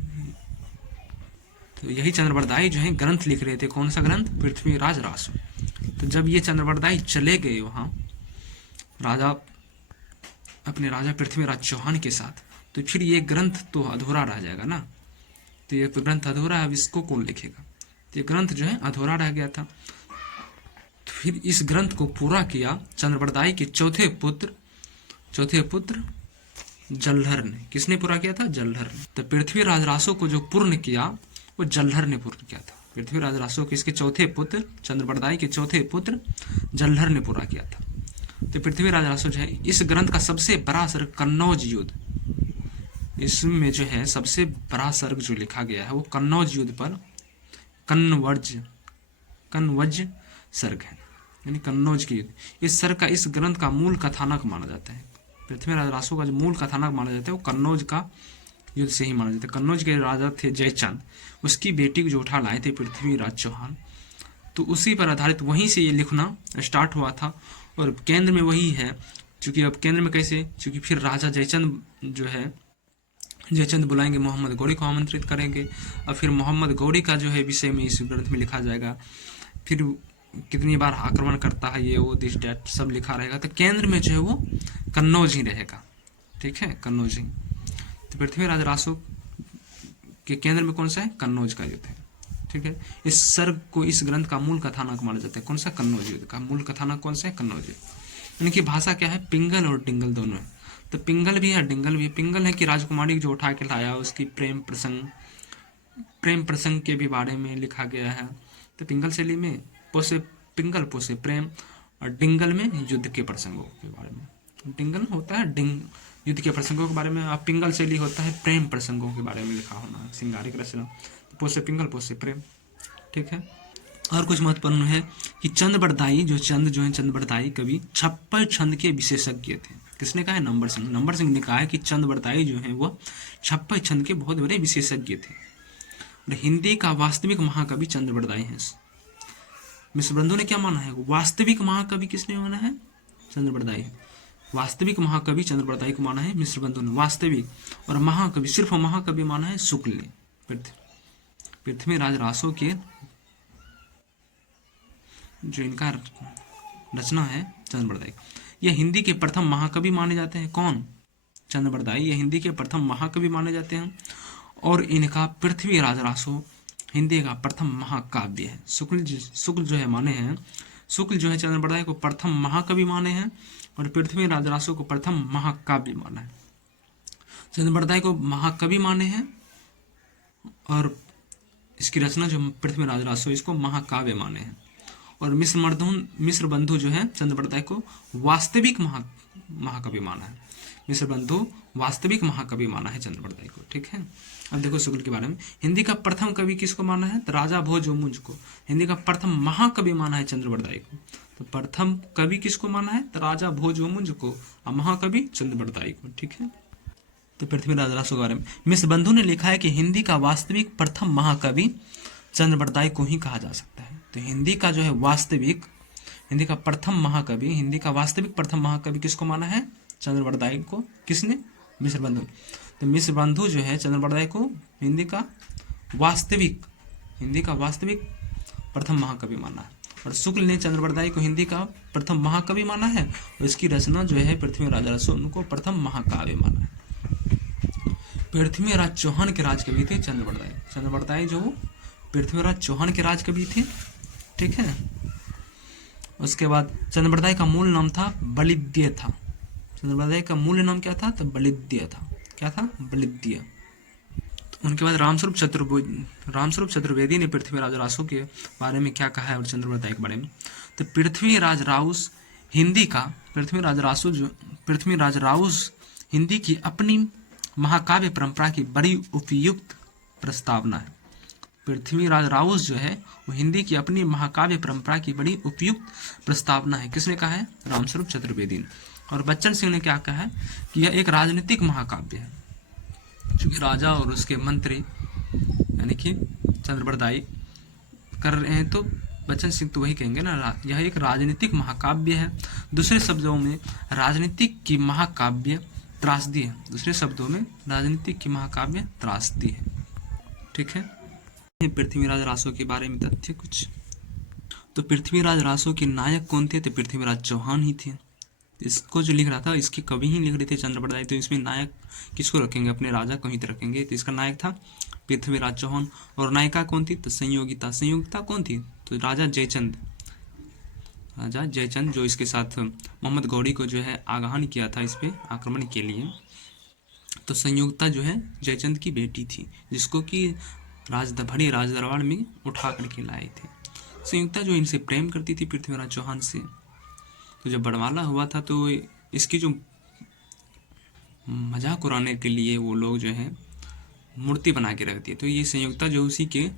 तो यही चंद्रबरदाई जो है ग्रंथ लिख रहे थे। कौन सा ग्रंथ? पृथ्वीराज रासो। तो जब ये चंद्रबरदाई चले गए वहां अपने राजा पृथ्वीराज चौहान के साथ, तो फिर ये ग्रंथ तो अधूरा रह जाएगा ना। तो ये ग्रंथ अधूरा है, अब इसको कौन लिखेगा? तो ये ग्रंथ जो है अधूरा रह गया था। तो फिर इस ग्रंथ को पूरा किया चंद्रबरदाई के चौथे पुत्र जलहर ने। किसने पूरा किया था? जलहर ने। तो पृथ्वीराज रासो को जो पूर्ण किया वो जलहर ने पूरा किया था। पृथ्वीराज रासो के इसके चौथे पुत्र, चंद्रबरदाई के चौथे पुत्र जलहर ने पूरा किया था। तो पृथ्वीराज रासो जो है, इस ग्रंथ का सबसे बड़ा सर्ग कन्नौज युद्ध, इसमें जो है सबसे बड़ा सर्ग जो लिखा गया है वो कन्नौज युद्ध पर कन्वज सर्ग है, यानी कन्नौज के युद्ध। इस सर्ग का, इस ग्रंथ का मूल कथानक माना जाता है। पृथ्वीराज रासो का जो मूल कथानक माना जाता है वो कन्नौज का युद्ध से ही माना जाता है। कन्नौज के राजा थे जयचंद, उसकी बेटी को जो उठा लाए थे पृथ्वीराज चौहान, तो उसी पर आधारित वहीं से ये लिखना स्टार्ट हुआ था। और केंद्र में वही है, क्योंकि अब केंद्र में कैसे, क्योंकि फिर राजा जयचंद जो है, जयचंद बुलाएंगे, मोहम्मद गौरी को आमंत्रित करेंगे, और फिर मोहम्मद गौरी का जो है विषय में इस ग्रंथ में लिखा जाएगा। फिर कितनी बार आक्रमण करता है ये वो दिस डैट सब लिखा रहेगा। तो केंद्र में जो है वो कन्नौज ही रहेगा, ठीक है, कन्नौज ही। तो पृथ्वीराज रासो के केंद्र में कौन सा है, कन्नौज का युद्ध है, ठीक है। इस सर्ग को, इस ग्रंथ का मूल कथानक माना जाता है, कौन सा, कन्नौज युद्ध का मूल कथानक कौन सा है, कन्नौज युद्ध। इनकी भाषा क्या है, पिंगल और डिंगल दोनों है। तो पिंगल भी है, डिंगल भी है। पिंगल है कि राजकुमारी जो उठा के लाया, उसकी प्रेम प्रसंग के भी बारे में लिखा गया है। तो पिंगल शैली में पोसे पिंगल, पोसे प्रेम, और डिंगल में युद्ध के प्रसंगों के बारे में। डिंगल होता है युद्ध के प्रसंगों के बारे में, और पिंगल शैली होता है प्रेम प्रसंगों के बारे में लिखा होना, श्रृंगारिक रचना। तो पोसे पिंगल, पोसे प्रेम, ठीक है। और कुछ महत्वपूर्ण है कि चंद्रबरदाई जो है चंद्रबरदाई कवि 56 छंद के विशेषज्ञ थे। किसने कहा है, नंबर सिंह ने कहा है कि चंद्रबरदाई जो है वो 56 छंद के बहुत बड़े विशेषज्ञ थे। और हिंदी का वास्तविक महाकवि चंद्रबरदाई है। मिश्र बंधु ने क्या माना है, वास्तविक महाकवि किसने माना है, चंद्रबरदाई। वास्तविक महाकवि चंद्रबरदाई को माना है मिश्र बंधु ने, वास्तविक। और महाकवि, सिर्फ महाकवि माना है शुक्ल ने। पृथ्वीराज रासो के जो इनका रचना है चंद्रबरदाई, ये हिंदी के प्रथम महाकवि माने जाते हैं। कौन, चंद्रबरदाई, ये हिंदी के प्रथम महाकवि माने जाते हैं। और इनका पृथ्वीराज रासो हिंदी का प्रथम महाकाव्य है। शुक्ल जो है माने हैं, शुक्ल जो है चंद्रबरदाई को प्रथम महाकवि माने हैं, और पृथ्वीराज रासो को प्रथम महाकाव्य माना है। चंद्रबरदाई को महाकवि माने हैं, और इसकी रचना जो पृथ्वीराज रासो, इसको महाकाव्य माने हैं। और मिश्र बंधु जो है चंद्रबरदाई को वास्तविक महाकवि माना है। मिश्र बंधु वास्तविक महाकवि माना है चंद्रबरदाई को, ठीक है। अब देखो शुक्ल के बारे में, हिंदी का प्रथम कवि किसको माना है, तो राजा भोज मुंज को। हिंदी का प्रथम महाकवि माना है चंद्रबरदाई को। तो प्रथम कवि किसको माना है, तो राजा भोज मुंज को, और महाकवि चंद्रबरदाई को, ठीक है। तो पृथ्वीराज रासो के बारे में मिश्र बंधु ने लिखा है कि हिंदी का वास्तविक प्रथम महाकवि चंद्रबरदाई को ही कहा जा सकता है। तो हिंदी का जो है वास्तविक, हिंदी का प्रथम महाकवि, हिंदी का वास्तविक प्रथम महाकवि किसको माना है, चंद्रबरदाई को। किसने, मिश्र बंधु। तो मिश्र बंधु जो है चंद्रबरदाई को हिंदी का वास्तविक प्रथम महाकवि माना है। और शुक्ल ने चंद्रबरदाई को हिंदी का प्रथम महाकवि माना है, और इसकी रचना जो है पृथ्वीराज रासो उनको प्रथम महाकाव्य माना है। पृथ्वीराज चौहान के राजकवि थे चंद्रबरदाई जो पृथ्वीराज चौहान के राजकवि थे, ठीक है। उसके बाद चंद्रबरदाई का मूल नाम था बलिद्य था। चंद्रबरदाई का मूल नाम क्या था, तो बलिद्य था। क्या था, बलिद्य। तो उनके बाद रामस्वरूप चतुर्वेदी ने पृथ्वीराज रासो के बारे में क्या कहा है और चंद्रबरदाई के बारे में। तो पृथ्वीराज राउस हिंदी की अपनी महाकाव्य परंपरा की बड़ी उपयुक्त प्रस्तावना है। पृथ्वीराज राउस जो है वो हिंदी की अपनी महाकाव्य परंपरा की बड़ी उपयुक्त प्रस्तावना है। किसने कहा है, रामस्वरूप चतुर्वेदी ने। और बच्चन सिंह ने क्या कहा है कि यह एक राजनीतिक महाकाव्य है। चूंकि राजा और उसके मंत्री यानी कि चंद्रबरदाई कर रहे हैं, तो बच्चन सिंह तो वही कहेंगे ना, यह एक राजनीतिक महाकाव्य है। दूसरे शब्दों में राजनीतिक की महाकाव्य त्रासदी है। दूसरे शब्दों में राजनीतिक की महाकाव्य त्रासदी है, ठीक है। पृथ्वीराज रासो के बारे में तथ्य कुछ। तो पृथ्वीराज रासो के नायक कौन थे, तो पृथ्वीराज चौहान ही थे। इसको जो लिख रहा था इसके कवि ही लिख रहे थे चंद्रबरदाई। तो इसमें नायक किसको रखेंगे, अपने राजा को ही तो रखेंगे। तो इसका नायक था पृथ्वीराज चौहान। और नायिका कौन थी, तो संयोगिता कौन थी, तो राजा जयचंद जो इसके साथ मोहम्मद गौरी को जो है आगाहन किया था इस पे आक्रमण के लिए। तो संयोगिता जो है जयचंद की बेटी थी, जिसको कि भरे राज दरबार में उठा करके लाए थे। संयुक्ता जो इनसे प्रेम करती थी पृथ्वीराज चौहान से, तो जब बड़वाला हुआ था तो इसकी जो मजाक उड़ाने के लिए वो लोग जो है मूर्ति बना के रख दिए। तो ये संयुक्ता जो उसी के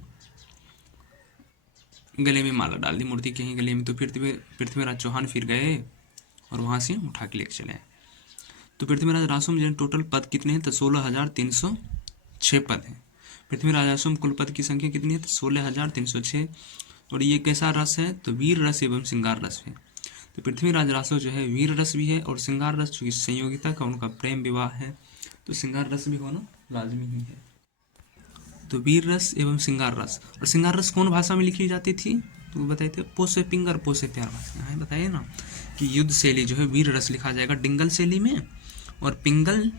गले में माला डाल दी, मूर्ति के ही गले में। तो पृथ्वीराज चौहान फिर गए और वहाँ से उठा के लेके चले आए। तो पृथ्वीराज रासो में टोटल पद कितने हैं? तो 16,306 पद हैं। पृथ्वीराज रासो में कुल पद की संख्या कितनी है? तो 16,306। और ये कैसा रस है? तो वीर रस एवं श्रृंगार रस है। तो पृथ्वीराज रासो जो है वीर रस भी है और श्रृंगार रस, जो संयोगिता का उनका प्रेम विवाह है, तो श्रृंगार रस भी होना लाजमी ही है। तो वीर रस एवं श्रृंगार रस। और श्रृंगार रस कौन भाषा में लिखी जाती थी? तो बताए थे पोसे पिंगर पोसे प्यार भाषा। यहाँ बताइए ना कि युद्ध शैली जो है वीर रस लिखा जाएगा डिंगल शैली में, और पिंगल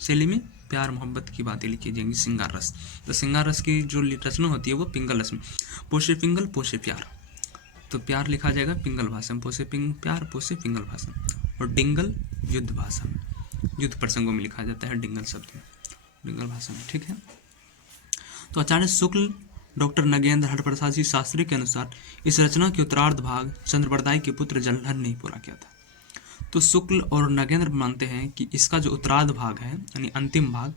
शैली में प्यार मोहब्बत की बातें लिखी जाएंगी श्रृंगार रस। तो श्रृंगार रस की जो रचना होती है वो पिंगल रस में, पोसे पिंगल पोसे प्यार। तो प्यार लिखा जाएगा पिंगल भाषा में, पोसे प्यार पोसे पिंगल भाषा में, और डिंगल युद्ध भाषा में, युद्ध प्रसंगों में लिखा जाता है डिंगल शब्द में, डिंगल भाषा में। ठीक है। तो आचार्य शुक्ल डॉक्टर नगेंद्र हर प्रसाद जी शास्त्री के अनुसार इस रचना के उत्तरार्ध भाग चंद्रप्रदाय के पुत्र जलधर ने पूरा किया था। तो शुक्ल और नगेंद्र मानते हैं कि इसका जो उत्तरार्ध भाग है यानी अंतिम भाग,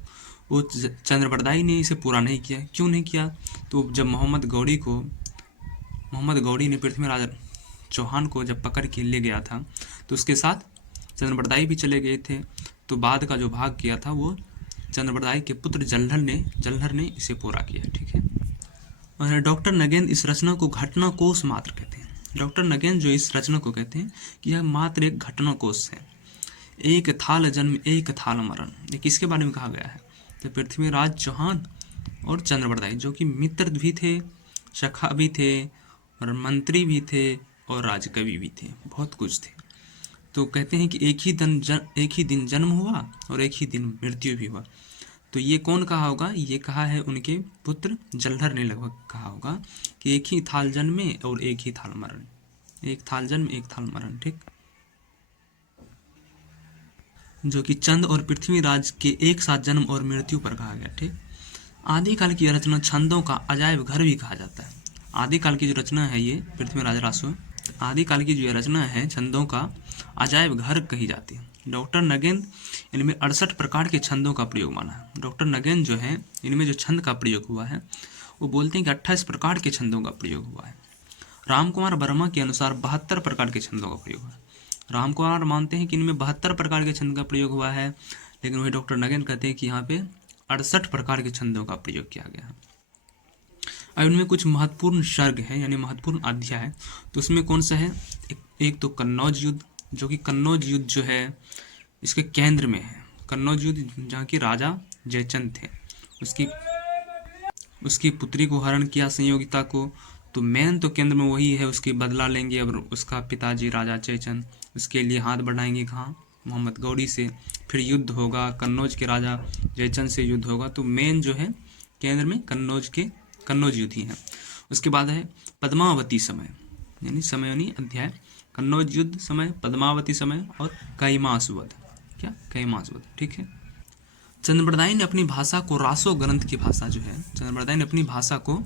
वो चंद्रप्रदाय ने इसे पूरा नहीं किया। क्यों नहीं किया? तो जब मोहम्मद गौरी ने पृथ्वीराज चौहान को जब पकड़ के ले गया था तो उसके साथ चंद्रप्रदाय भी चले गए थे। तो बाद का जो भाग किया था वो चंद्रप्रदाय के पुत्र जलधर ने इसे पूरा किया। ठीक है। और डॉक्टर नगेंद्र इस रचना को घटना कोश मात्र कहते हैं। डॉक्टर नगेंद्र जो इस रचना को कहते हैं कि यह मात्र एक घटना कोश है। एक थाल जन्म एक थाल मरण, ये किसके बारे में कहा गया है? तो पृथ्वीराज चौहान और चंद्रप्रदाय, जो कि मित्र भी थे, सखा भी थे, और मंत्री भी थे, और राजकवि भी थे, बहुत कुछ थे। तो कहते हैं कि एक ही दिन जन्म हुआ और एक ही दिन मृत्यु भी हुआ। तो ये कौन कहा होगा? ये कहा है उनके पुत्र जलधर ने लगभग कहा होगा कि एक ही थाल जन्मे और एक ही थाल मरण, एक थाल जन्म एक थाल मरण। ठीक। जो कि चंद और पृथ्वीराज के एक साथ जन्म और मृत्यु पर कहा गया। ठीक। आदिकाल की रचना छंदों का अजायब घर भी कहा जाता है। आदिकाल की जो रचना है ये पृथ्वीराज रासो, आदिकाल की जो रचना है छंदों का अजायब घर कही जाती है। डॉक्टर नगेंद्र इनमें 68 प्रकार के छंदों का प्रयोग माना है। डॉक्टर नगेंद्र जो है इनमें जो छंद का प्रयोग हुआ है वो बोलते हैं कि 28 प्रकार के छंदों का प्रयोग हुआ है। रामकुमार वर्मा के अनुसार 72 प्रकार के छंदों का प्रयोग हुआ है। रामकुमार मानते हैं कि इनमें 72 प्रकार के छंद का प्रयोग हुआ है, लेकिन वही डॉक्टर नगेंद्र कहते हैं कि यहाँ पे 68 प्रकार के छंदों का प्रयोग किया गया है। अब इनमें कुछ महत्वपूर्ण सर्ग है यानी महत्वपूर्ण अध्याय। तो उसमें कौन सा है? एक तो कन्नौज युद्ध, जो कि कन्नौज युद्ध जो है इसके केंद्र में है। कन्नौज युद्ध जहाँ के राजा जयचंद थे, उसकी पुत्री को हरण किया संयोगिता को। तो मेन तो केंद्र में वही है, उसकी बदला लेंगे। अब उसका पिताजी राजा जयचंद उसके लिए हाथ बढ़ाएंगे कहाँ? मोहम्मद गौरी से। फिर युद्ध होगा, कन्नौज के राजा जयचंद से युद्ध होगा। तो मेन जो है केंद्र में कन्नौज युद्ध ही है। उसके बाद है पद्मावती समय यानी अध्याय, कन्नौज युद्ध समय, पद्मावती समय और कैमासवध। क्या? कैमासवध। ठीक है। चंद्रप्रदाय ने अपनी भाषा को रासो ग्रंथ की भाषा जो है, चंद्रप्रदाय ने अपनी भाषा को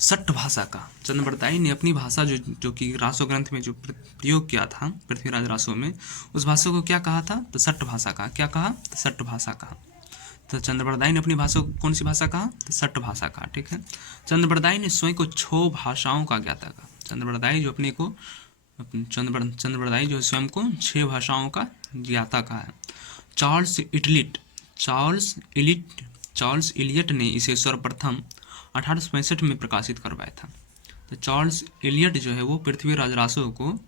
सट्ट भाषा का, चंद्रप्रदाय ने अपनी भाषा जो कि रासो ग्रंथ में जो प्रयोग किया था पृथ्वीराज रासो में, उस भाषा को क्या कहा था? तो सट्ट भाषा का। क्या कहा? तो सट्ट भाषा कहा। तो चंद्रप्रदाय ने अपनी भाषा को कौन सी भाषा कहा? तो सट्ट भाषा कहा। ठीक है। चंद्रप्रदाय ने स्वयं को 6 भाषाओं का ज्ञाता कहा। चंद्रप्रदाय जो स्वयं को 6 भाषाओं का ज्ञाता कहा है। चार्ल्स इलियट ने इसे सर्वप्रथम 1865 में प्रकाशित करवाया था। तो चार्ल्स इलियट जो है वो पृथ्वीराज रासो को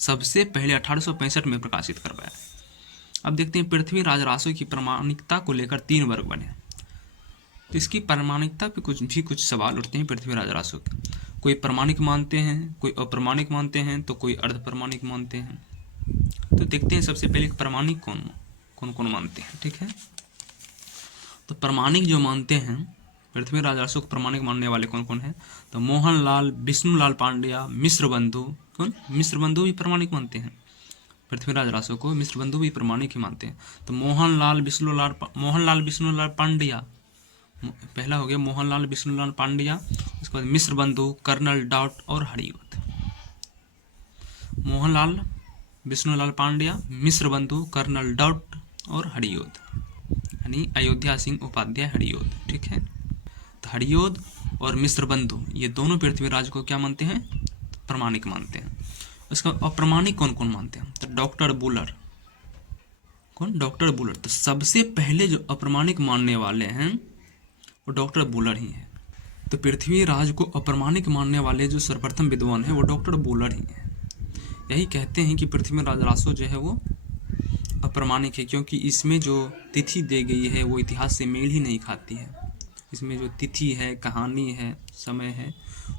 सबसे पहले 1865 में प्रकाशित करवाया। अब देखते हैं पृथ्वीराज रासो की प्रामाणिकता को लेकर 3 वर्ग बने। तो इसकी प्रामाणिकता पे कुछ सवाल उठते हैं पृथ्वीराज रासो के। कोई प्रामाणिक मानते हैं, कोई अप्रामाणिक मानते हैं, तो कोई अर्ध प्रामाणिक मानते हैं। तो देखते हैं सबसे पहले प्रामाणिक कौन मानते हैं। ठीक है। तो प्रामाणिक जो मानते हैं पृथ्वीराज रासो को प्रामाणिक मानने वाले कौन कौन है? तो मोहनलाल, विष्णुलाल पांड्या, मिश्र बंधु। कौन? मिश्र बंधु भी प्रामाणिक मानते हैं पृथ्वीराज रासो को। मिश्र बंधु भी प्रामाणिक ही मानते हैं। तो मोहनलाल विष्णुलाल पांड्या, पहला हो गया मोहनलाल विष्णुलाल पांड्या, उसके बाद मिश्र बंधु, कर्नल डॉट और हरियोध। मोहनलाल विष्णुलाल पांड्या, मिश्र बंधु, कर्नल डॉट और हरियोध, यानी अयोध्या सिंह उपाध्याय हरियोध। ठीक है, तो हरियोध और मिश्र बंधु ये दोनों पृथ्वीराज को क्या मानते हैं? प्रमाणिक मानते हैं। उसका अप्रमाणिक कौन कौन मानते हैं? तो डॉक्टर बुलर। कौन? Doctor Buller. तो सबसे पहले जो अप्रमाणिक मानने वाले हैं वो डॉक्टर बुलर ही हैं। तो पृथ्वीराज को अप्रमाणिक मानने वाले जो सर्वप्रथम विद्वान है वो डॉक्टर बुलर ही हैं। यही कहते हैं कि पृथ्वीराज रासो जो है वो अप्रमाणिक है, क्योंकि इसमें जो तिथि दी गई है वो इतिहास से मेल ही नहीं खाती है। इसमें जो तिथि है, कहानी है, समय है,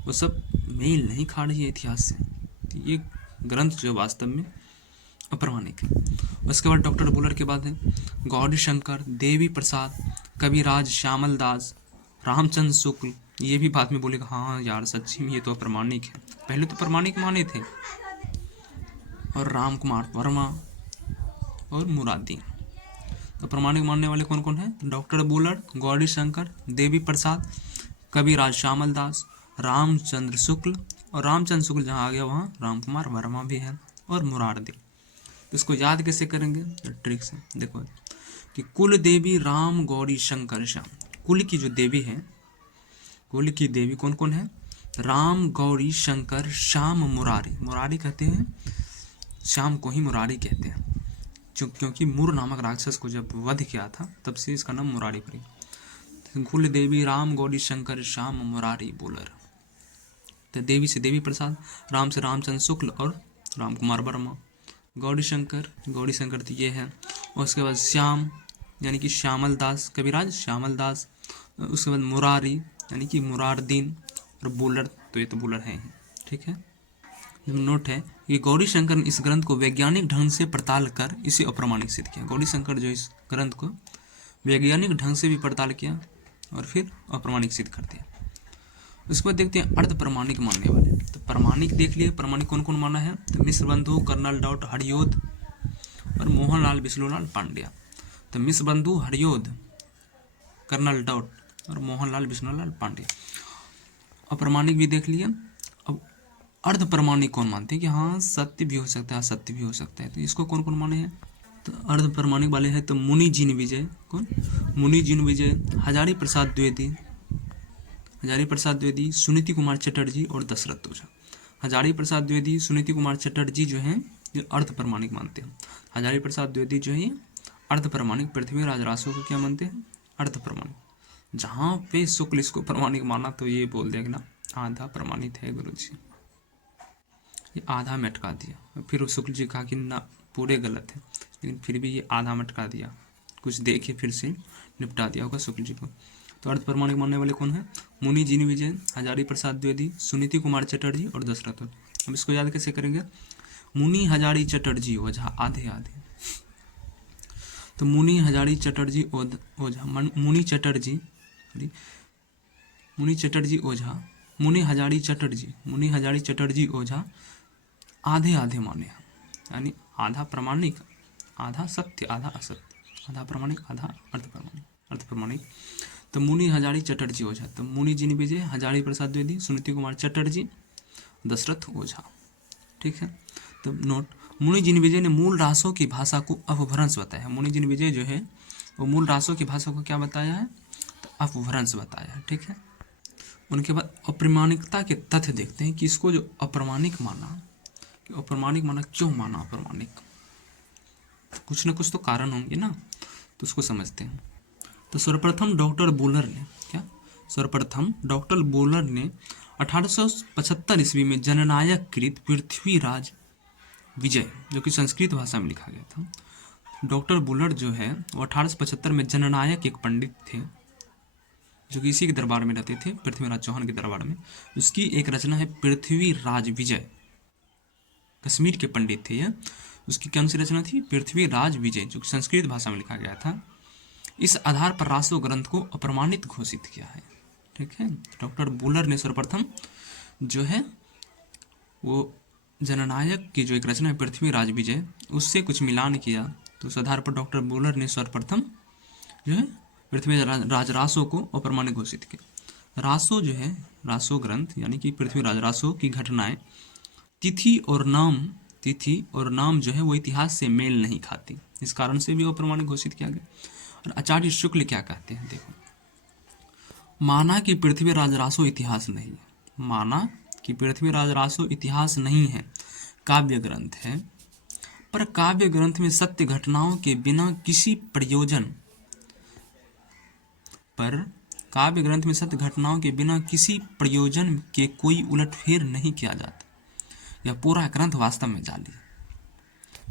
वो सब मेल नहीं खा रही है इतिहास से। तो ये ग्रंथ जो वास्तव में अप्रमाणिक है। उसके बाद डॉक्टर बुलर के बाद है गौरी शंकर, देवी प्रसाद, कविराज, श्यामल दास, रामचंद्र शुक्ल। ये भी बाद में बोलेगा हाँ यार सच्ची में ये तो अप्रमाणिक है, पहले तो प्रमाणिक माने थे। और राम कुमार वर्मा और मुरादी। तो प्रमाणिक मानने वाले कौन कौन है? डॉक्टर बुलर, गौरी शंकर, देवी प्रसाद, कविराज श्यामल दास, रामचंद्र शुक्ल, और रामचंद्र शुक्ल जहाँ आ गया वहाँ राम कुमार वर्मा भी है, और मुरारदी। इसको याद कैसे करेंगे? ट्रिक से देखो कि कुल देवी राम गौरी शंकर श्याम। कुल की जो देवी है, कुल की देवी कौन कौन है? राम, गौरी, शंकर, श्याम, मुरारी। मुरारी कहते हैं श्याम को ही मुरारी कहते हैं, क्योंकि मुर नामक राक्षस को जब वध किया था तब से इसका नाम मुरारी पड़ी। कुल देवी राम, गौरी, शंकर, श्याम, मुरारी, बुलर। तो देवी से देवी प्रसाद, राम से रामचंद्र शुक्ल और राम कुमार वर्मा। गौरी शंकर तो ये है। और उसके बाद श्याम यानी कि श्यामल दास, कविराज श्यामल दास। उसके बाद मुरारी यानी कि मुरारदीन, और बुलर तो ये तो बुलर है ही। ठीक है, नोट है कि गौरी शंकर ने इस ग्रंथ को वैज्ञानिक ढंग से पड़ताल कर इसे अप्रमाणिक सिद्ध किया। गौरी शंकर जो इस ग्रंथ को वैज्ञानिक ढंग से भी पड़ताल किया और फिर अप्रमाणिक सिद्ध कर दिया। उसके बाद देखते हैं अर्ध प्रमाणिक मानने वाले। तो प्रमाणिक देख लिए, प्रमाणिक कौन कौन माना है? तो मिश्र बंधु, कर्नल डॉट, हरियोध और मोहनलाल विष्णुलाल पांड्या। तो मिश्र बंधु, हरियोध, कर्नल डॉट और मोहनलाल विष्णुलाल पांड्या। अप्रमाणिक भी देख लिया। अब अर्ध प्रमाणिक कौन मानते हैं कि हाँ सत्य भी हो सकता है, असत्य भी हो सकता है। तो इसको कौन कौन माने हैं? तो अर्ध प्रमाणिक वाले हैं तो मुनि जिन विजय। कौन? मुनि जिन विजय, हजारी प्रसाद द्विवेदी, सुनीति कुमार चटर्जी और दशरथ ओझा। हजारी प्रसाद द्विवेदी, सुनीति कुमार चटर्जी जो हैं ये अर्ध प्रमाणिक मानते हैं। हजारी प्रसाद द्विवेदी जो है अर्ध प्रमाणिक, पृथ्वीराज रासो को क्या मानते हैं? अर्ध प्रमाणिक। जहाँ पे शुक्ल इसको प्रमाणिक माना तो ये बोल देगा ना आधा प्रमाणित है गुरुजी, ये आधा में अटका दिया। फिर शुक्ल जी कहा कि ना पूरे गलत है, लेकिन फिर भी ये आधा में अटका दिया, कुछ देखे फिर से निपटा दिया होगा शुक्ल जी को। तो अर्ध प्रमाणिक मानने वाले कौन है? मुनि जिन विजय, हजारी प्रसाद द्विवेदी, सुनीति कुमार चटर्जी और दशरथ। अब इसको याद कैसे करेंगे? मुनि हजारी चटर्जी ओझा, आधे आधे। तो मुनि हजारी चटर्जी ओझा, मुनि चटर्जी ओझा, मुनि हजारी चटर्जी ओझा आधे आधे माने, यानी आधा प्रमाणिक, आधा सत्य, आधा असत्य, आधा प्रमाणिक, आधा अर्ध प्रमाणिक। तो मुनि हजारी चटर्जी ओझा, तो मुनि जिन विजय, हजारी प्रसाद द्विवेदी, सुनीति कुमार चटर्जी, दशरथ ओझा। ठीक है, तो नोट, मुनि जिन विजय ने मूल रासों की भाषा को अपभ्रंश बताया। मुनि जिन विजय जो है वो मूल रासों की भाषा को क्या बताया है? तो अपभ्रंश बताया है। ठीक है, उनके बाद अप्रमाणिकता के तथ्य देखते हैं कि इसको जो अप्रमाणिक माना, क्यों माना अप्रमाणिक? कुछ न कुछ तो कारण होंगे ना, तो उसको समझते हैं। तो सर्वप्रथम डॉक्टर बुलर ने 1875 ईस्वी में जननायक कृत पृथ्वीराज विजय, जो कि संस्कृत भाषा में लिखा गया था। डॉक्टर बुलर जो है वो 1875 में जननायक एक पंडित थे जो कि इसी के दरबार में रहते थे, पृथ्वीराज चौहान के दरबार में। उसकी एक रचना है पृथ्वीराज विजय, कश्मीर के पंडित थे ये। उसकी कौन सी रचना थी? पृथ्वीराज विजय, जो संस्कृत भाषा में लिखा गया था। इस आधार पर रासो ग्रंथ को अप्रमाणित घोषित किया है। ठीक है, डॉक्टर बुलर ने सर्वप्रथम जो है वो जननायक की जो एक रचना है पृथ्वीराज विजय, उससे कुछ मिलान किया, तो उस आधार पर डॉक्टर बुलर ने सर्वप्रथम जो है पृथ्वीराज रासो को अप्रमाणिक घोषित किया। रासो जो है, रासो ग्रंथ यानी कि पृथ्वीराज रासो की घटनाएं तिथि और नाम जो है वो इतिहास से मेल नहीं खाती, इस कारण से भी अप्रमाणिक घोषित किया गया। और आचार्य शुक्ल क्या कहते हैं, देखो, माना कि पृथ्वीराज रासो इतिहास नहीं है, माना कि पृथ्वीराज रासो इतिहास नहीं है, काव्य ग्रंथ है, पर काव्य ग्रंथ में सत्य घटनाओं के बिना किसी प्रयोजन के कोई उलटफेर नहीं किया जाता। यह पूरा ग्रंथ वास्तव में जाली है।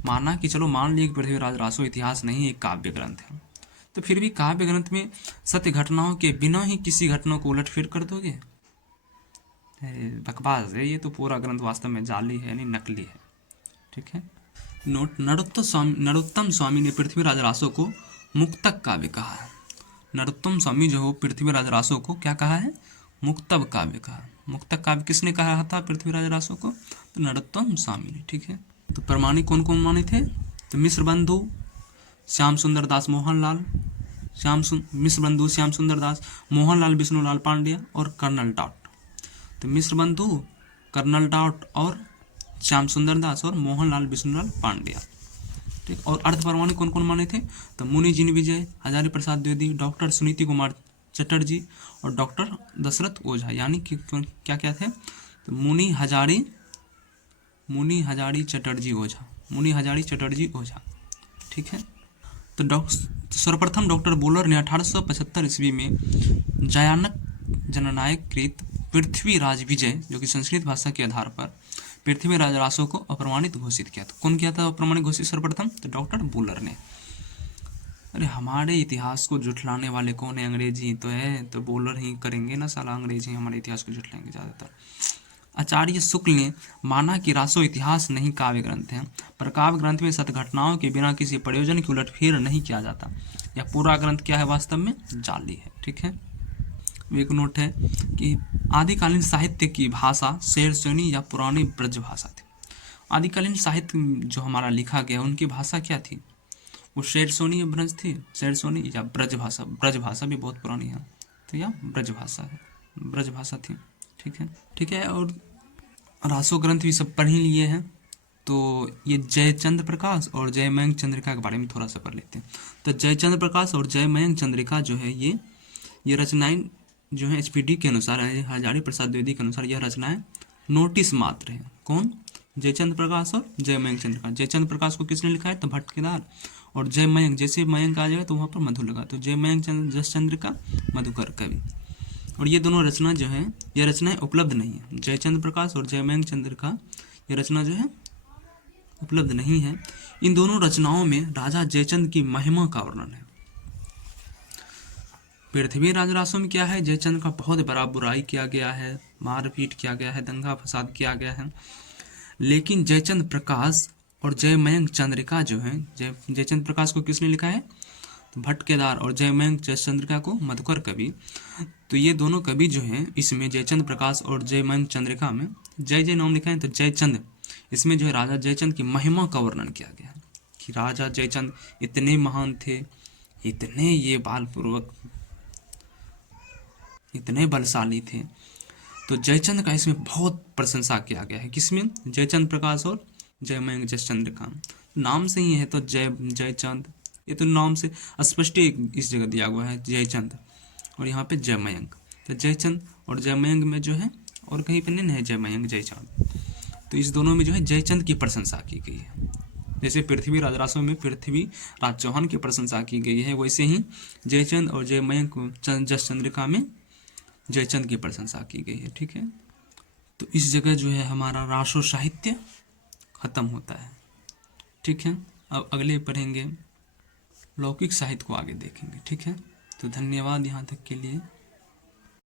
माना कि चलो मान लिया कि पृथ्वीराज रासो इतिहास नहीं, एक काव्य ग्रंथ है, तो फिर भी काव्य ग्रंथ में सत्य घटनाओं के बिना ही किसी घटना को उलटफेर कर दोगे, बकवास है ये तो। पूरा ग्रंथ वास्तव में जाली है, यानी नकली है। ठीक है। नोट, नरोत्तम स्वामी ने पृथ्वीराज रासो को मुक्तक काव्य कहा है। नरोत्तम स्वामी जो हो पृथ्वीराज रासो को क्या कहा है, मुक्तक काव्य कहा। मुक्तक काव्य किसने कहा था पृथ्वीराज रासो को, तो नरोत्तम स्वामी ने। ठीक है। तो प्रमाणिक कौन कौन माने थे, तो मिश्र बंधु श्याम सुंदर दास मोहनलाल, मिश्र बंधु श्याम सुंदर दास, मोहनलाल विष्णुलाल पांड्या और कर्नल डॉट। तो मिश्र बंधु, कर्नल डॉट और श्याम सुंदर दास और मोहनलाल विष्णुलाल पांड्या। ठीक। और अर्ध प्रमाणिक कौन कौन माने थे, तो मुनि जिन विजय, हजारी प्रसाद द्विवेदी, डॉक्टर सुनीति कुमार चटर्जी और डॉक्टर दशरथ ओझा, यानी कि क्या क्या थे, तो मुनि हजारी चटर्जी ओझा। ठीक है। तो सर्वप्रथम डॉक्टर बोलर ने 1875 ईस्वी में जयानक जननायक कृत पृथ्वीराज विजय, जो कि संस्कृत भाषा के आधार पर पृथ्वीराज रासो को अप्रमाणित घोषित किया। तो कौन किया था अप्रमाणित घोषित सर्वप्रथम, तो डॉक्टर बोलर ने। अरे हमारे इतिहास को जुठलाने वाले कौन है, अंग्रेजी तो है, तो बोलर ही करेंगे ना साला, अंग्रेजी हमारे इतिहास को जुठलाएंगे ज़्यादातर। आचार्य शुक्ल ने माना कि रासो इतिहास नहीं काव्य ग्रंथ है, पर काव्य ग्रंथ में सत्य घटनाओं के बिना किसी प्रयोजन की उलटफेर नहीं किया जाता। यह पूरा ग्रंथ क्या है, वास्तव में जाली है। ठीक है। एक नोट है कि आदिकालीन साहित्य की भाषा शेरसोनी या पुरानी ब्रज भाषा थी। आदिकालीन साहित्य जो हमारा लिखा गया उनकी भाषा क्या थी, वो शेरसोनी या ब्रज थी, शेरसोनी या ब्रज भाषा। ब्रज भाषा भी बहुत पुरानी है, तो यह ब्रज भाषा थी। ठीक है। और रासो ग्रंथ भी सब पढ़ ही लिए हैं, तो ये जयचंद्र प्रकाश और जयमयंक चंद्रिका के बारे में थोड़ा सा पढ़ लेते हैं। तो जयचंद्र प्रकाश और जयमयंक चंद्रिका जो है ये रचनाएं जो है एचपीडी के अनुसार, हजारी प्रसाद द्विवेदी के अनुसार, यह रचनाएं नोटिस मात्र है। कौन, जयचंद्र प्रकाश और जयमयंक चंद्रिका। जयचंद्र प्रकाश को किसने लिखा है, तो भट्टकेदार, और जयमयंक, जैसे मयंक आ जाए तो वहाँ पर मधु लगा, तो जयमयंक चंद्रिका मधुकर कवि। और ये दोनों रचना जो है, ये रचनाएं उपलब्ध नहीं है। जयचंद्र प्रकाश और जयमयंक चंद्रिका ये रचना जो है उपलब्ध नहीं है। इन दोनों रचनाओं में राजा जयचंद की महिमा का वर्णन है। पृथ्वीराज रासो में क्या है, जयचंद का बहुत बड़ा बुराई किया गया है, मारपीट किया गया है, दंगा फसाद किया गया है। लेकिन जयचंद प्रकाश और जयमयंक चंद्रिका जो है, जयचंद प्रकाश को किसने लिखा है, तो भट्टकेदार, और जयमयंक चंद्रिका को मधुकर कवि। तो ये दोनों कवि जो हैं इसमें, जयचंद प्रकाश और जयमयंक चंद्रिका में जय नाम लिखा है, तो जयचंद, इसमें जो है राजा जयचंद की महिमा का वर्णन किया गया कि राजा जयचंद इतने महान थे, इतने ये बालपूर्वक, इतने बलशाली थे। तो जयचंद का इसमें बहुत प्रशंसा किया गया है। किसमें, जयचंद प्रकाश और जयमयंक चंद्रिका। नाम से ही है तो जयचंद, ये तो नाम से स्पष्ट इस जगह दिया हुआ है जयचंद, और यहाँ पे जयमयंक। तो जयचंद और जयमयंक में जो है, और कहीं पर नहीं है जयमयंक जयचंद, तो इस दोनों में जो है जयचंद की प्रशंसा की गई है। जैसे पृथ्वीराज रासो में पृथ्वीराज चौहान की प्रशंसा की गई है, वैसे ही जयचंद और जयमयंक चंद्रिका में जयचंद की प्रशंसा की गई है। ठीक है। तो इस जगह जो है हमारा रासो साहित्य खत्म होता है। ठीक है। अब अगले पढ़ेंगे लौकिक साहित्य को, आगे देखेंगे। ठीक है। तो धन्यवाद यहाँ तक के लिए।